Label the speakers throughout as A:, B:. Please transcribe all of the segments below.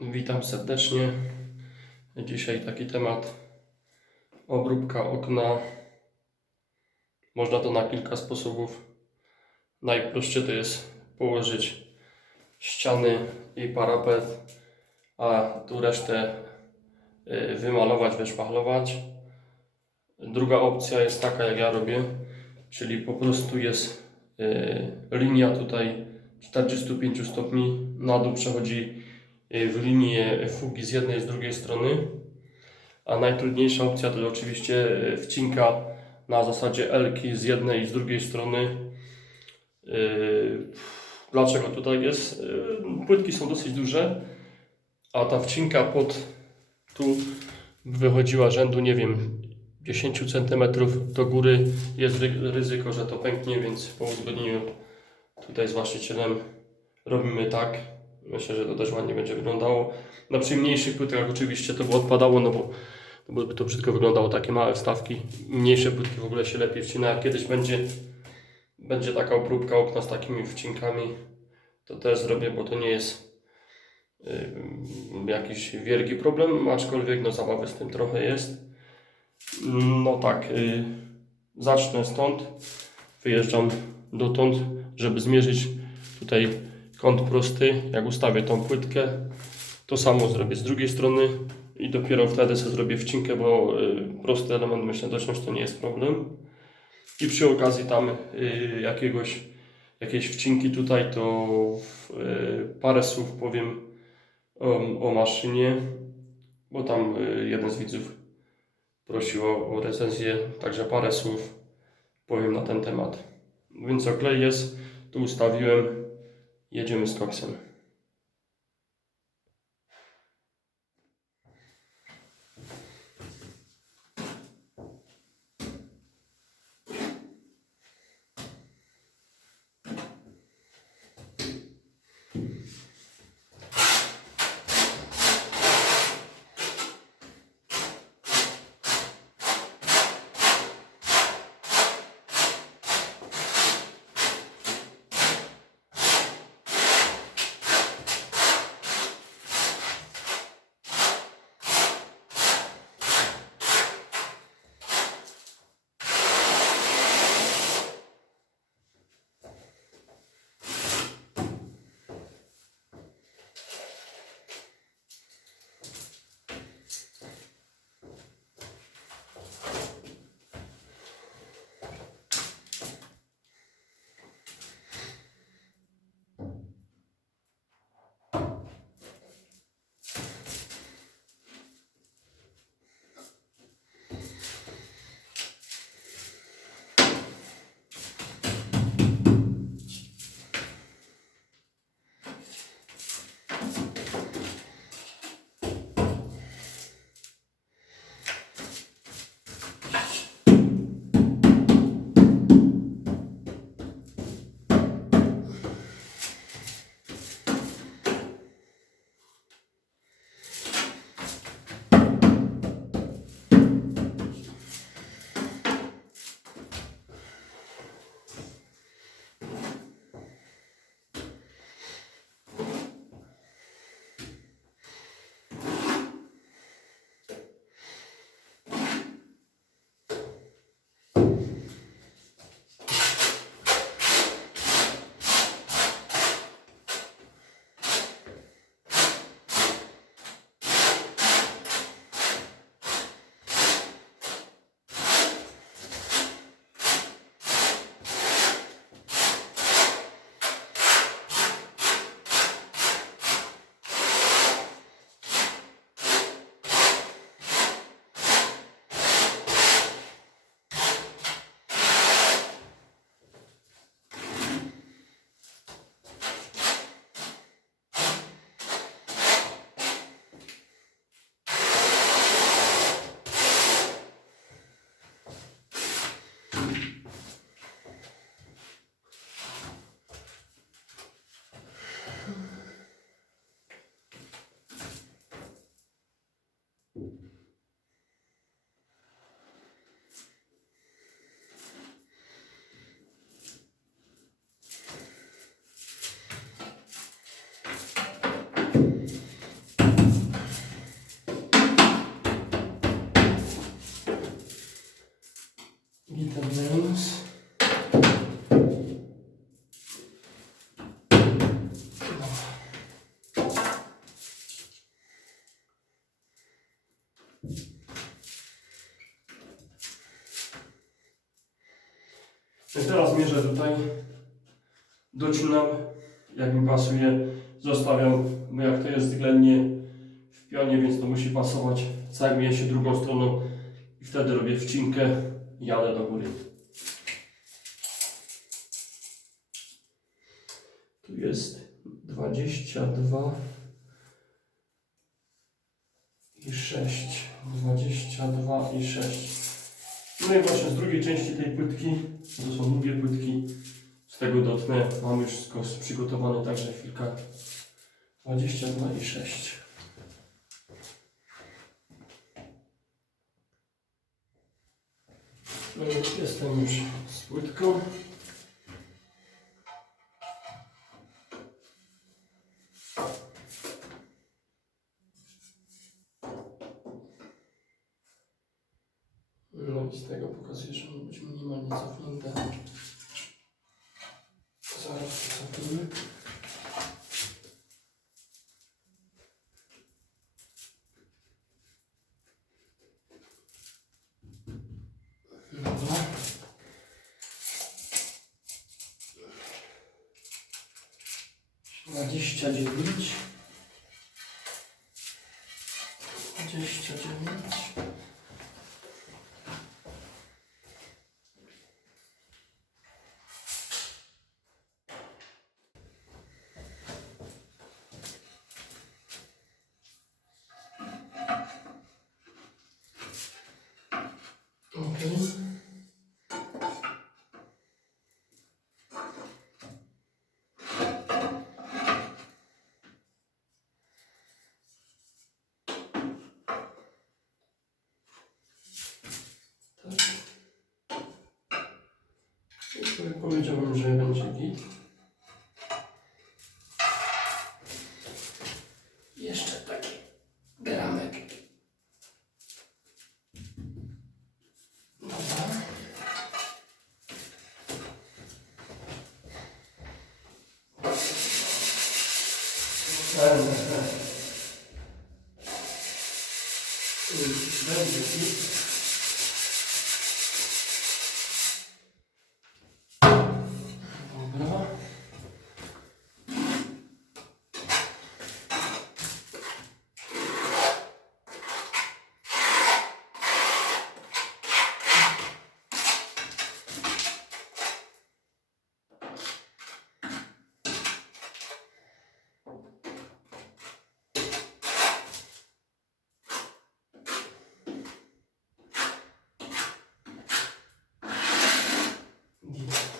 A: Witam serdecznie. Dzisiaj taki temat obróbka okna. Można to na kilka sposobów. Najprostszy to jest położyć ściany i parapet, a tu resztę y, wymalować, wyszpachlować. Druga opcja jest taka, jak ja robię, czyli po prostu jest y, linia tutaj 45 stopni, na dół przechodzi w linię fugi z jednej i z drugiej strony. A najtrudniejsza opcja to oczywiście y, wcinka na zasadzie elki z jednej i z drugiej strony. Y, Dlaczego to tak jest? Y, Płytki są dosyć duże, a ta wcinka pod tu wychodziła rzędu, nie wiem, 10 cm do góry. Jest ry- ryzyko, że to pęknie, więc po uzgodnieniu tutaj z właścicielem robimy tak. Myślę, że to też ładnie będzie wyglądało. Na przy mniejszych płytkach oczywiście to by odpadało, no bo, by to brzydko wyglądało, takie małe wstawki. Mniejsze płytki w ogóle się lepiej wcina. Kiedyś będzie, będzie taka obróbka okna z takimi wcinkami, to też zrobię, bo to nie jest y, jakiś wielki problem, aczkolwiek no zabawy z tym trochę jest. No tak, y, zacznę stąd, wyjeżdżam dotąd, żeby zmierzyć tutaj kąt prosty. Jak ustawię tą płytkę, to samo zrobię z drugiej strony i dopiero wtedy sobie zrobię wcinkę, bo y, prosty element myślę dociąć to nie jest problem. I przy okazji tam y, jakiegoś, jakiejś wcinki tutaj, to y, parę słów powiem o, o maszynie, bo tam jeden z widzów prosił o, o recenzję, także parę słów powiem na ten temat. Więc oklej jest, tu ustawiłem, jedziemy z koksem. No i teraz mierzę tutaj, docinam, jak mi pasuje, zostawiam, bo jak to jest względnie w pionie, więc to musi pasować, zajmuję się drugą stroną i wtedy robię wcinkę jadę do góry. Tu jest 22 i 6. 22 i 6. No i właśnie z drugiej części tej płytki, to są długie płytki, z tego dotnę. Mam już wszystko przygotowane, także chwilka. 22 i 6. No jestem już z płytką. Tego pokazuję, że być minimalnie cofnięte. Zaraz cofnijmy. Dwadzieścia dziewięć. Dwadzieścia dziewięć. Okej. Tak. Powiedziałem, że będzie git. Jeszcze taki gramek. Dobra. Będzie git. Dobra. Git.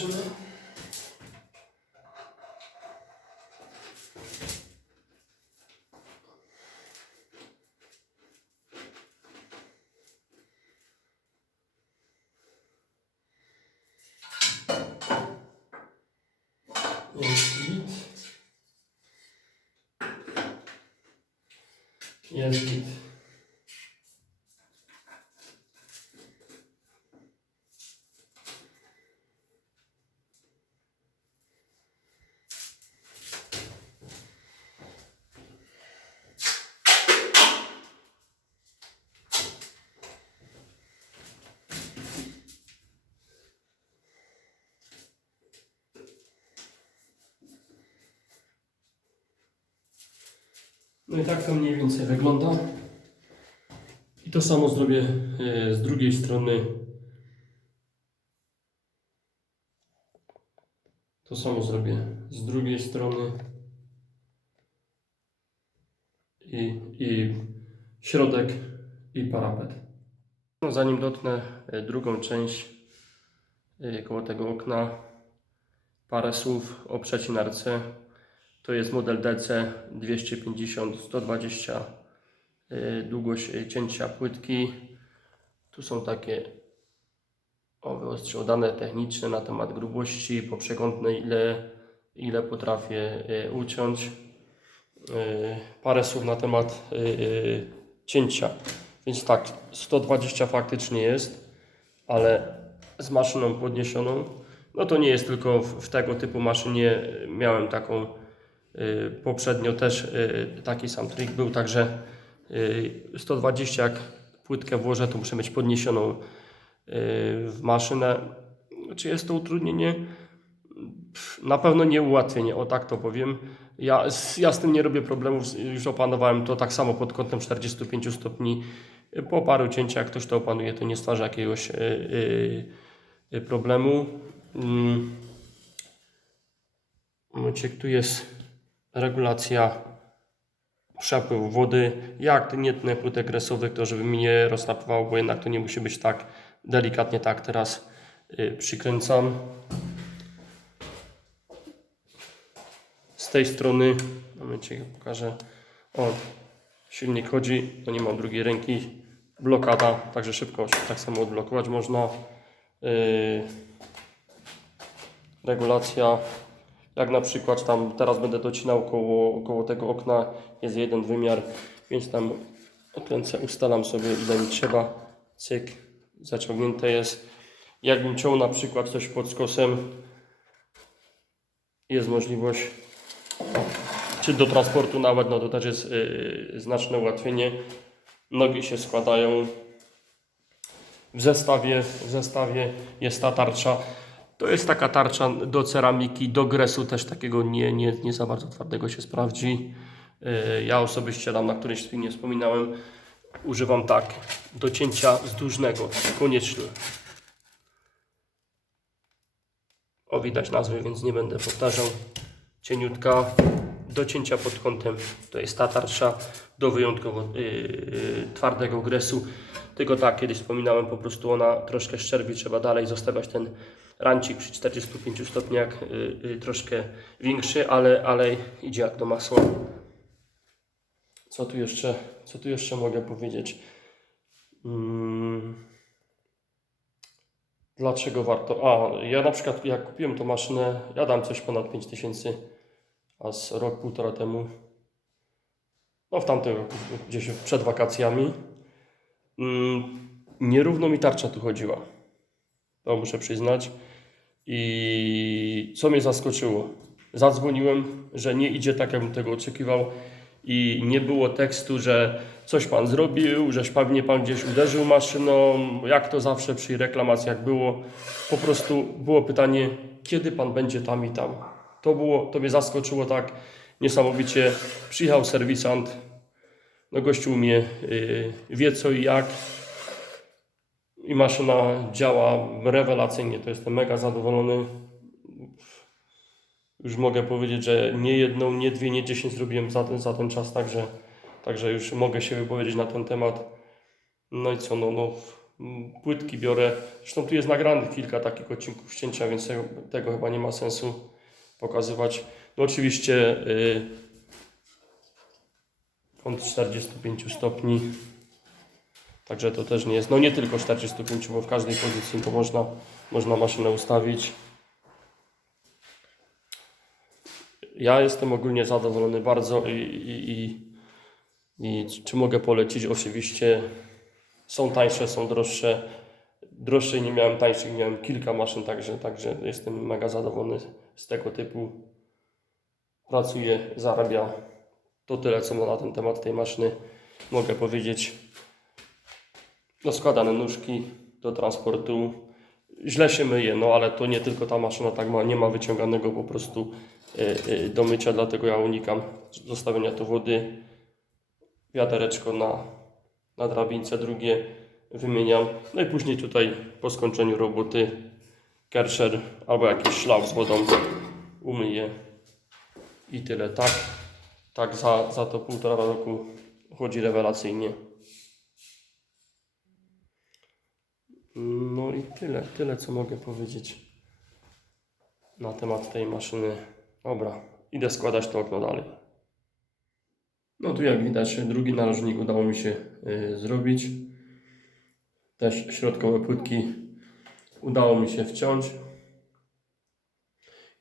A: Zobaczymy. Jest git. Jest git. No i tak to mniej więcej wygląda. I to samo zrobię e, z drugiej strony. To samo zrobię z drugiej strony. I, i środek i parapet. No, zanim dotknę e, drugą część e, koło tego okna, parę słów o przecinarce. To jest model DC 250 120 y, długość y, cięcia płytki. Tu są takie o wyostrze dane techniczne na temat grubości poprzekątnej, ile, ile potrafię y, uciąć. Parę słów na temat cięcia. Więc tak, 120 faktycznie jest, ale z maszyną podniesioną. No to nie jest tylko w, w tego typu maszynie. Miałem taką poprzednio też y, taki sam trik był, także y, 120 jak płytkę włożę, to muszę mieć podniesioną y, w maszynę. Czy jest to utrudnienie? Na pewno nie ułatwienie, o tak to powiem. Ja, ja z tym nie robię problemów, już opanowałem to tak samo pod kątem 45 stopni. Po paru cięciach, ktoś to opanuje, to nie stwarza jakiegoś y, y, y, problemu. Mm. Momencik, tu jest regulacja przepływu wody. Jak nie tnę płytek resowych, to żeby mi nie roztapowało, bo jednak to nie musi być tak delikatnie, tak teraz y, przykręcam. Z tej strony, momencie pokażę, o, silnik chodzi, to nie mam drugiej ręki, blokada, także szybko się tak samo odblokować można. Yy, regulacja, jak na przykład tam teraz będę docinał koło, koło tego okna, jest jeden wymiar, więc tam odkręcę, ustalam sobie ile mi trzeba, cyk, zaciągnięte jest. Jakbym ciął na przykład coś pod skosem, jest możliwość czy do transportu nawet, no to też jest yy, znaczne ułatwienie. Nogi się składają. W zestawie, w zestawie jest ta tarcza. To jest taka tarcza do ceramiki, do gresu też takiego nie, nie, nie za bardzo twardego się sprawdzi. Yy, Ja osobiście tam na którymś filmie wspominałem, używam tak do cięcia wzdłużnego, koniecznie. O, widać nazwy, więc nie będę powtarzał. Cieniutka do cięcia pod kątem to jest ta tarcza, do wyjątkowo yy, twardego gresu. Tylko tak, kiedyś wspominałem, po prostu ona troszkę szczerbi, trzeba dalej zostawiać ten rancik przy 45 stopniach yy, yy, troszkę większy, ale, ale idzie jak do masła. Co tu jeszcze, co tu jeszcze mogę powiedzieć? Mm. Dlaczego warto? A, ja na przykład jak kupiłem tą maszynę, ja dam coś ponad 5000, a z rok, półtora temu, no w tamtym roku, gdzieś przed wakacjami, mm, nierówno mi tarcza tu chodziła. To muszę przyznać. I co mnie zaskoczyło? Zadzwoniłem, że nie idzie tak, jakbym tego oczekiwał i nie było tekstu, że coś pan zrobił, że pewnie pan gdzieś uderzył maszyną, jak to zawsze przy reklamacjach było. Po prostu było pytanie, kiedy pan będzie tam i tam. To, było, to mnie zaskoczyło tak niesamowicie. Przyjechał serwisant, no gościu mnie yy, wie co i jak i maszyna działa rewelacyjnie, to jestem mega zadowolony. Już mogę powiedzieć, że nie jedną, nie dwie, nie dziesięć zrobiłem za ten, za ten czas, także, także już mogę się wypowiedzieć na ten temat. No i co, no, no płytki biorę. Zresztą tu jest nagranych kilka takich odcinków ścięcia, więc tego, tego chyba nie ma sensu pokazywać. No oczywiście yy, kąt 45 stopni. Także to też nie jest, no nie tylko 45, bo w każdej pozycji to można, można maszynę ustawić. Ja jestem ogólnie zadowolony bardzo i, i, i, i czy mogę polecić? Oczywiście są tańsze, są droższe. Droższej nie miałem, tańszych miałem kilka maszyn, także, także jestem mega zadowolony z tego typu. Pracuję, zarabia. To tyle, co na ten temat tej maszyny mogę powiedzieć. No składane nóżki do transportu. Źle się myje, no ale to nie tylko ta maszyna tak ma, nie ma wyciąganego po prostu y, y, do mycia, dlatego ja unikam zostawienia tu wody. Wiadereczko na, na drabince, drugie wymieniam. No i później tutaj po skończeniu roboty kerszer albo jakiś szlał z wodą umyję i tyle. Tak, tak za, za to półtora roku chodzi rewelacyjnie. No i tyle, tyle co mogę powiedzieć na temat tej maszyny. Dobra, idę składać to okno dalej. No tu jak widać drugi narożnik udało mi się y, zrobić. Też środkowe płytki udało mi się wciąć.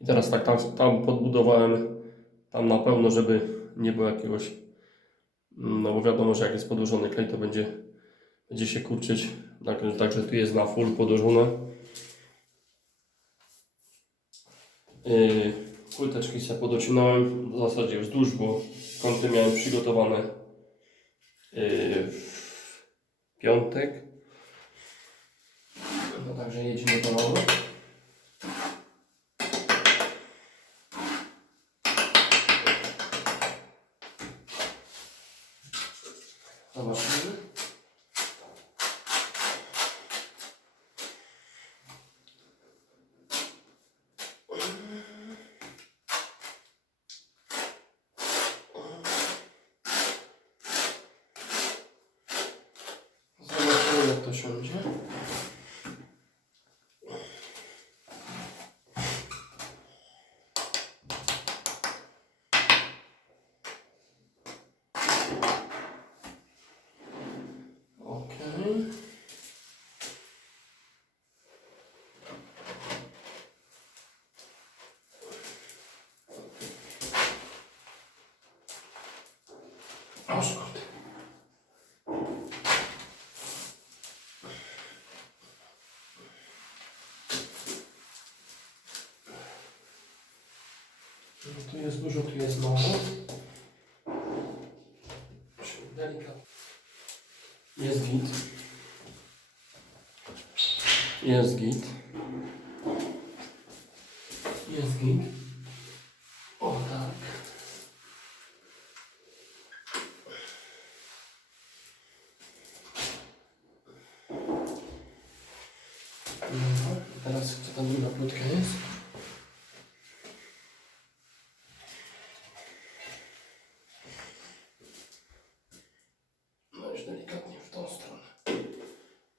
A: I teraz tak tam, tam podbudowałem tam na pełno, żeby nie było jakiegoś no bo wiadomo, że jak jest podłożony klej to będzie, będzie się kurczyć. Także, także tu jest na full podłożone. Yy, płyteczki sobie podocinałem w zasadzie wzdłuż, bo kąty miałem przygotowane yy, w piątek. No także jedziemy do nowo. Zobaczymy. Zobaczymy jak to siądzie. Okej. No, tu jest dużo, tu jest mało. Delikatnie. Jest git. Jest git. Jest git. O tak. No, teraz co ta druga jest? No już delikatnie w tą stronę.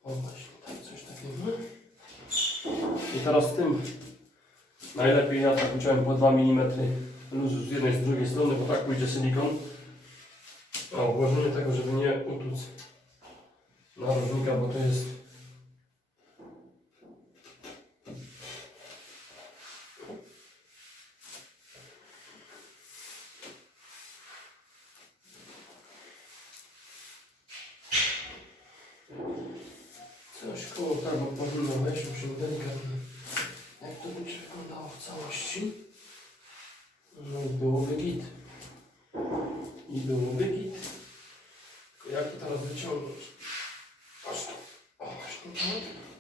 A: O właśnie, tak coś takiego. I teraz tym najlepiej ja tak uciąłem po 2 mm luzu z jednej z drugiej strony, bo tak pójdzie silikon. A ułożenie tego, żeby nie utuc narożnika, bo to jest Coś koło wejść, musimy delikatnie. Jak to będzie wyglądało w całości? No byłoby git. I byłoby git. Tylko jak to teraz wyciągnąć? Aż tu. O, właśnie tak.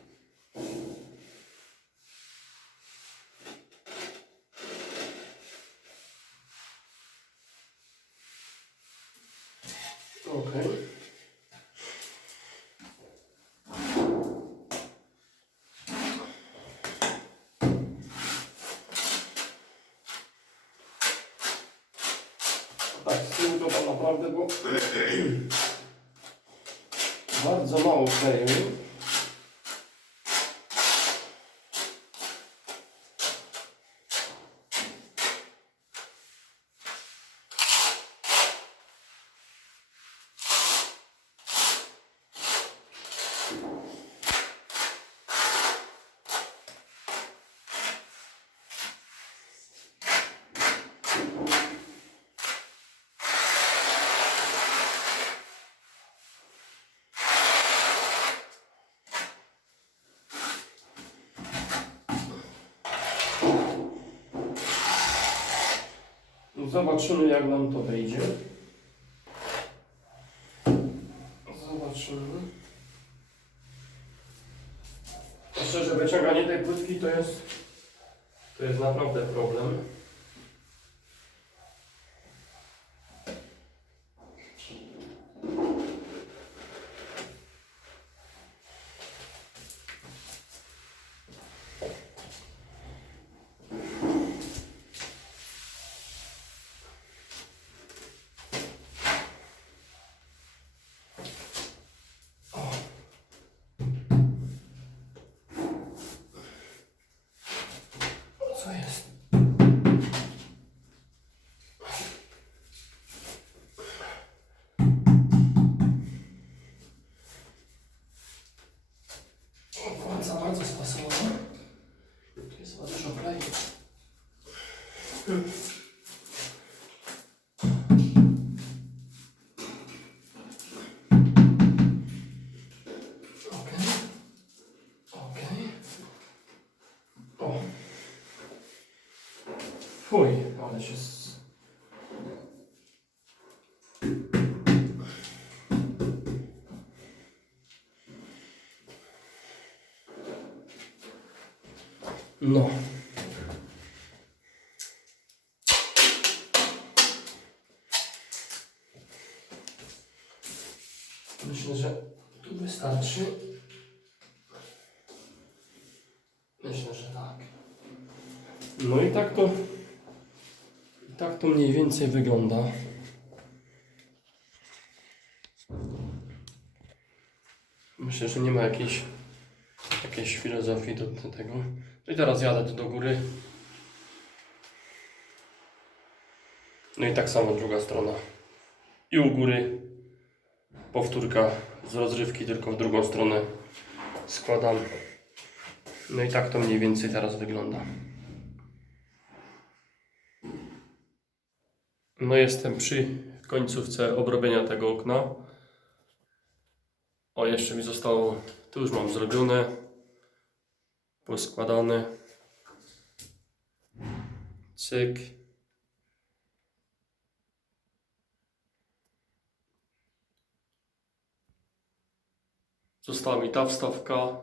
A: Okej. Tak, z tyłu to tam naprawdę było bardzo mało kleju. Zobaczymy jak nam to wejdzie. Zobaczymy. Szczerze, wyciąganie tej płytki to jest to jest naprawdę problem. Ale się. No. Myślę, że tu wystarczy. Myślę, że tak. No i tak to. Tak to mniej więcej wygląda. Myślę, że nie ma jakiejś, jakiejś filozofii do, tego. No i teraz jadę do góry. No i tak samo druga strona. I u góry powtórka z rozrywki, tylko w drugą stronę składam. No i tak to mniej więcej teraz wygląda. No jestem przy końcówce obrobienia tego okna. O, jeszcze mi zostało, tu już mam zrobione, poskładane. Cyk. Została mi ta wstawka.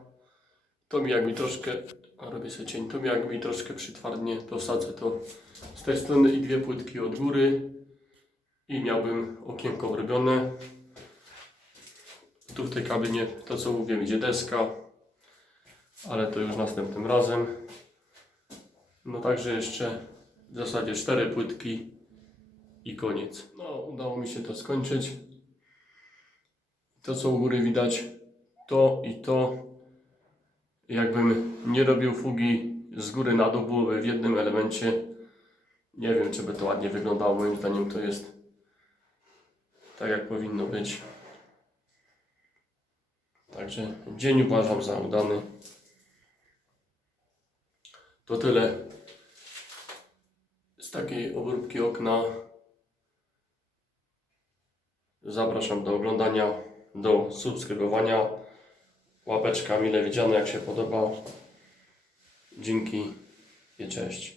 A: To mi jak mi troszkę, a robię sobie cień, to jak mi troszkę przytwardnie, to wsadzę to z tej strony i dwie płytki od góry i miałbym okienko robione. Tu w tej kabinie, to co mówię, idzie deska, ale to już następnym razem. No także jeszcze w zasadzie cztery płytki i koniec. No, udało mi się to skończyć. To co u góry widać, to i to jakbym nie robił fugi z góry na dół, byłoby w jednym elemencie. Nie wiem, czy by to ładnie wyglądało. Moim zdaniem to jest tak, jak powinno być. Także dzień uważam za udany. To tyle z takiej obróbki okna. Zapraszam do oglądania, do subskrybowania. Łapeczka mile widziana, jak się podobał. Dzięki i cześć.